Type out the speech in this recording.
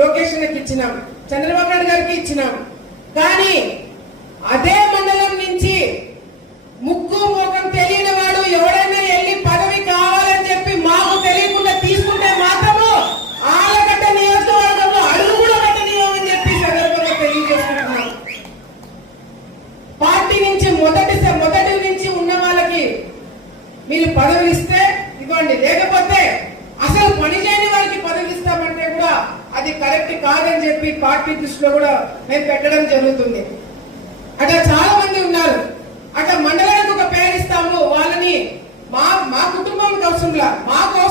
లోకేష్ అన్నకి ఇచ్చినాం చంద్రబాబు నాయుడు గారికి ఇచ్చినాం. కానీ అదే మండలం నుంచి ముక్కు ముఖం తెలియని వాడు ఎవడైనా వెళ్ళి పదవి కావాలని చెప్పి మాకు తెలియకుండా తీసుకుంటే మాత్రము ఆలగడ్డ నియోజకవర్గంలో అడుగు కూడా పెట్టనివ్వమని చెప్పి సందర్భంగా తెలియజేస్తున్నాం పార్టీ నుంచి మొదటి మొదటి నుంచి ఉన్న వాళ్ళకి మీరు పదవులు ఇస్తే ఇవ్వండి. లేకపోతే అది కరెక్ట్ కాదని చెప్పి పార్టీ దృష్టిలో కూడా మేము పెట్టడం జరుగుతుంది. అట్లా చాలా మంది ఉన్నారు. అట్లా మండలానికి ఒక పేరు ఇస్తాము. వాళ్ళని మా మా కుటుంబం కోసం మా కోసం